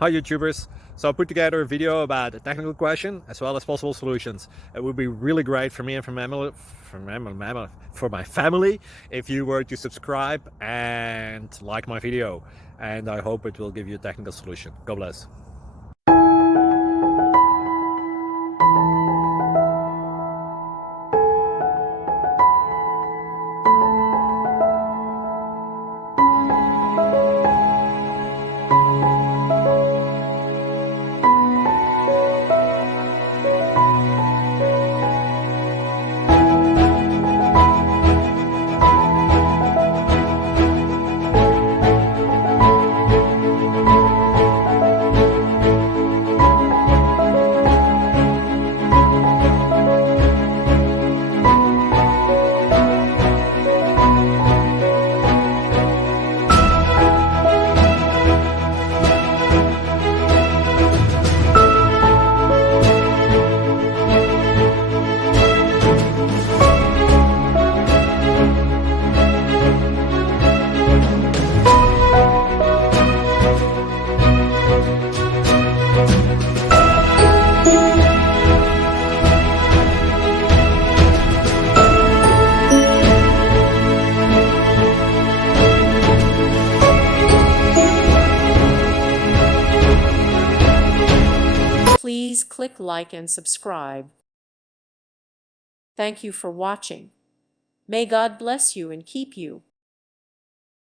Hi YouTubers! So I put together a video about a technical question as well as possible solutions. It would be really great for me and for my family if you were to subscribe and like my video, and I hope it will give you a technical solution. God bless. Please click like and subscribe. Thank you for watching. May God bless you and keep you.